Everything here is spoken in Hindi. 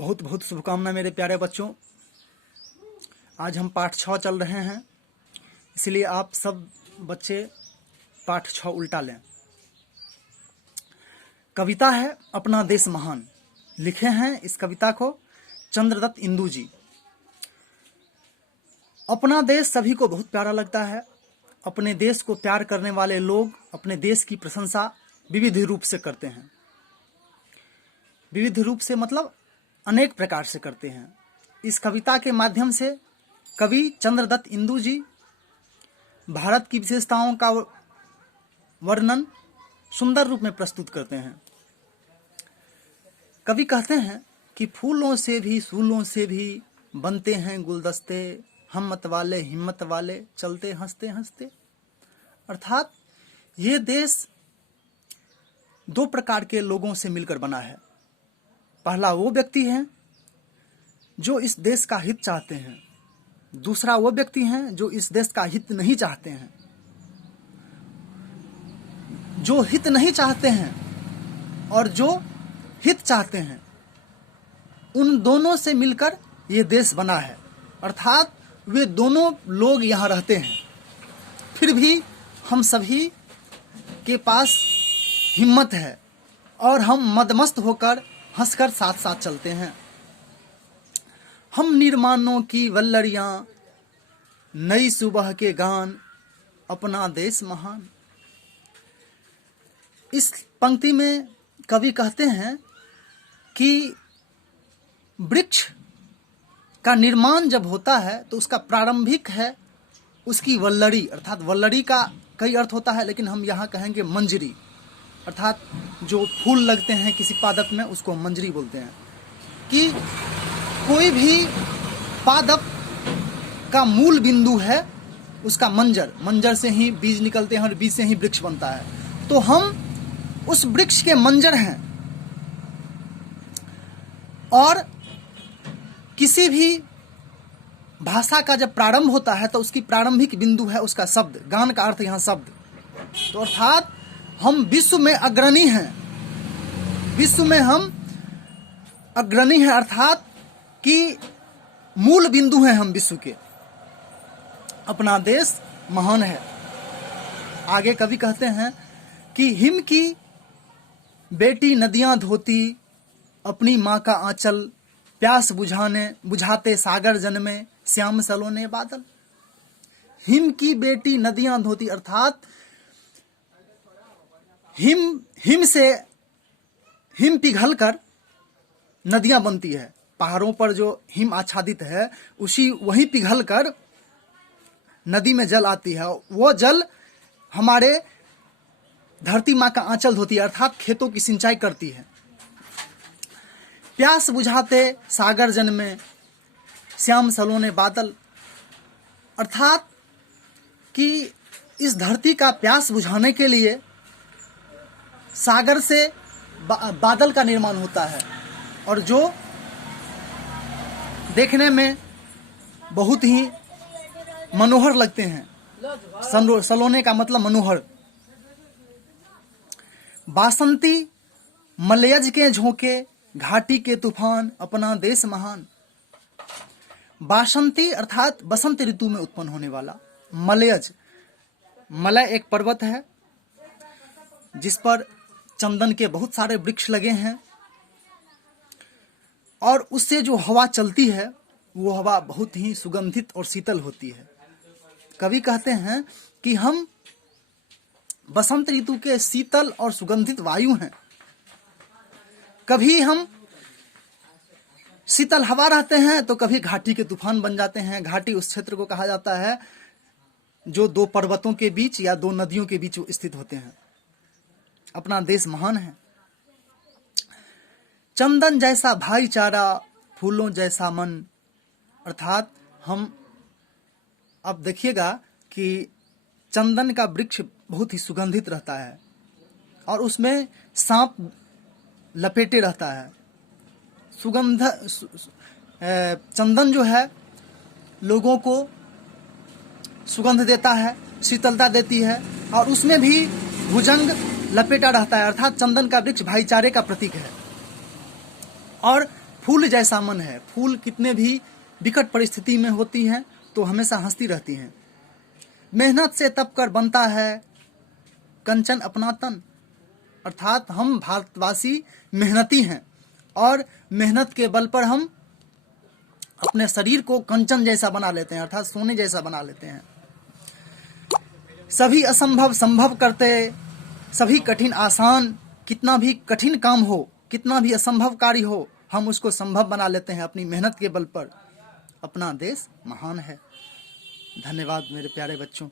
बहुत बहुत शुभकामना मेरे प्यारे बच्चों। आज हम पाठ 6 चल रहे हैं, इसलिए आप सब बच्चे पाठ 6 उल्टा लें। कविता है अपना देश महान। लिखे हैं इस कविता को चंद्रदत्त इंदु जी। अपना देश सभी को बहुत प्यारा लगता है। अपने देश को प्यार करने वाले लोग अपने देश की प्रशंसा विविध रूप से करते हैं। विविध रूप से मतलब अनेक प्रकार से करते हैं। इस कविता के माध्यम से कवि चंद्रदत्त इंदु जी भारत की विशेषताओं का वर्णन सुंदर रूप में प्रस्तुत करते हैं। कवि कहते हैं कि फूलों से भी फूलों से भी बनते हैं गुलदस्ते, हिम्मत वाले हिम्मत वाले चलते हंसते हंसते। अर्थात ये देश दो प्रकार के लोगों से मिलकर बना है। पहला वो व्यक्ति है जो इस देश का हित चाहते हैं, दूसरा वो व्यक्ति हैं जो इस देश का हित नहीं चाहते हैं। जो हित नहीं चाहते हैं और जो हित चाहते हैं, उन दोनों से मिलकर ये देश बना है। अर्थात वे दोनों लोग यहाँ रहते हैं, फिर भी हम सभी के पास हिम्मत है और हम मदमस्त होकर हंसकर साथ साथ चलते हैं। हम निर्माणों की वल्लरियां, नई सुबह के गान, अपना देश महान। इस पंक्ति में कवि कहते हैं कि वृक्ष का निर्माण जब होता है तो उसका प्रारंभिक है उसकी वल्लरी। अर्थात वल्लरी का कई अर्थ होता है, लेकिन हम यहाँ कहेंगे मंजरी। अर्थात जो फूल लगते हैं किसी पादप में उसको मंजरी बोलते हैं। कि कोई भी पादप का मूल बिंदु है उसका मंजर, मंजर से ही बीज निकलते हैं और बीज से ही वृक्ष बनता है। तो हम उस वृक्ष के मंजर हैं। और किसी भी भाषा का जब प्रारंभ होता है तो उसकी प्रारंभिक बिंदु है उसका शब्द। गान का अर्थ यहाँ शब्द। तो अर्थात हम विश्व में अग्रणी हैं, विश्व में हम अग्रणी हैं, अर्थात कि मूल बिंदु हैं हम विश्व के। अपना देश महान है। आगे कवि कहते हैं कि हिम की बेटी नदियां धोती, अपनी माँ का आंचल, प्यास बुझाते सागर जन्मे, श्याम सलोने बादल। हिम की बेटी नदियां धोती अर्थात हिम पिघलकर नदियां बनती है। पहाड़ों पर जो हिम आच्छादित है वही पिघलकर नदी में जल आती है। वो जल हमारे धरती माँ का आंचल धोती है, अर्थात खेतों की सिंचाई करती है। प्यास बुझाते सागर जन्मे, श्याम सलोने बादल। अर्थात कि इस धरती का प्यास बुझाने के लिए सागर से बादल का निर्माण होता है, और जो देखने में बहुत ही मनोहर लगते हैं। सलोने का मतलब मनोहर। बासंती मलयज के झोंके, घाटी के तूफान, अपना देश महान। बासंती अर्थात बसंत ऋतु में उत्पन्न होने वाला। मलयज, मलय एक पर्वत है जिस पर चंदन के बहुत सारे वृक्ष लगे हैं, और उससे जो हवा चलती है वो हवा बहुत ही सुगंधित और शीतल होती है। कवि कहते हैं कि हम बसंत ऋतु के शीतल और सुगंधित वायु हैं। कभी हम शीतल हवा रहते हैं तो कभी घाटी के तूफान बन जाते हैं। घाटी उस क्षेत्र को कहा जाता है जो दो पर्वतों के बीच या दो नदियों के बीच स्थित होते हैं। अपना देश महान है। चंदन जैसा भाईचारा, फूलों जैसा मन। अर्थात हम अब देखिएगा कि चंदन का वृक्ष बहुत ही सुगंधित रहता है और उसमें सांप लपेटे रहता है। चंदन जो है लोगों को सुगंध देता है, शीतलता देती है, और उसमें भी भुजंग लपेटा रहता है। अर्थात चंदन का वृक्ष भाईचारे का प्रतीक है। और फूल जैसा मन है। फूल कितने भी विकट परिस्थिति में होती हैं तो हमेशा हंसती रहती हैं। मेहनत से तप कर बनता है कंचन अपना तन, अर्थात हम भारतवासी मेहनती हैं और मेहनत के बल पर हम अपने शरीर को कंचन जैसा बना लेते हैं, अर्थात सोने जैसा बना लेते हैं। सभी असंभव संभव करते, सभी कठिन आसान, कितना भी कठिन काम हो, कितना भी असंभव कार्य हो, हम उसको संभव बना लेते हैं अपनी मेहनत के बल पर। अपना देश महान है। धन्यवाद मेरे प्यारे बच्चों।